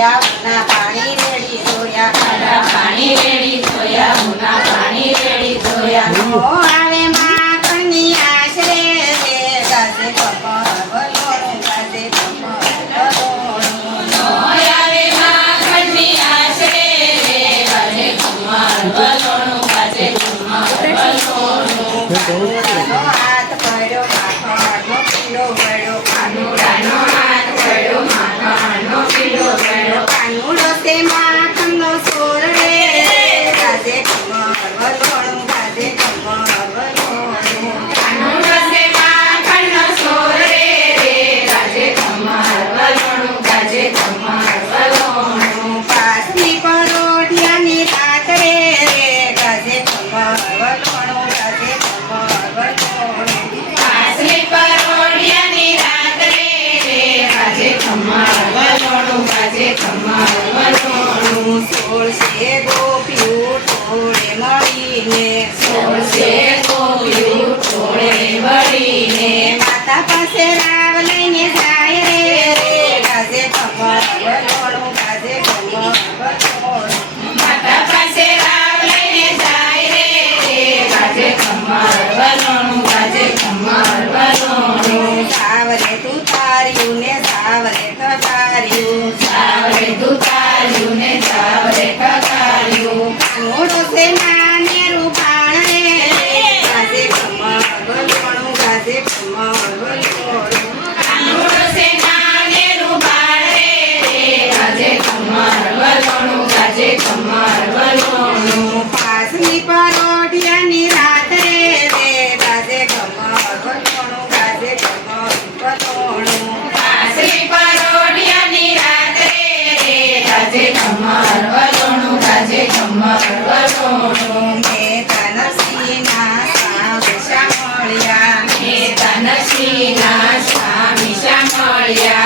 ધોયા મુના પાણી રેડી ધોયા ખારા પાણી રેડી ધોયા મુના પાણી રેડી ધોયા નો આવે માખણની આશરે રે ગાજે કમર વલોણું ગાજે કમર વલોણું નો આવે માખણની આશરે રે ગાજે કમર વલોણું ગાજે કમર વલોણું કાનુડાનો હાથ પડ્યો માખણનો પીળો વળ્યો કાનુડાનો હાથ પડ્યો માખણનો પીળો વળ્યો કાનુડો તે માખણનો સોર રે ગાજે કમર વલોણું ગાજે કમર વલોણું કાનુડો સે માખણનો સોર રે ગાજે કમર વલોણું ગાજે કમર વલોણું પાસની પરોઠિયાની રાત રે ગાજે કમર વલોણું ગાજે કમર વલોણું પાસની પરોઢિયાની રાત રે ગાજે કમર વલોણું ગાજે કમર વલોણું સોળસે ગોપીઓ ટોળે મળીને સોળસે ગોપીઓ ટોળે વળીને માતા પાસે રાવ લઈને જાય રે ગાજે કમર વલોણું ગાજે કમર વલોણું માતા પાસે રાવ લઈને જાય રે ગાજે કમર વલોણું ગાજે કમર વલોણું સાવરે તું તાર્યું ને સાવરે થકાર્યું સાવરે દુતાર્યું ને સાવરે ઠગાર્યું કાનુડો છે નાને રૂપાણ રે ગાજે કમર વલોણું ગાજે કમર વલોણું કાનુડો સે નાનેરું બાળ રે ગાજે કમર વલોણું ગાજે કમર વલોણું પાસની પરોઠિયાની રાત રે ગાજે કમર વલોણું ગાજે કમર વલોણું પાસરી પરોઢિયાની રાત રે ગાજે કમર વલોણું ગાજે કમર વલોણું મેં તનસીના સાવ સાંભળ્યા એ તનશ્રીના સ્વામી સાંભળ્યા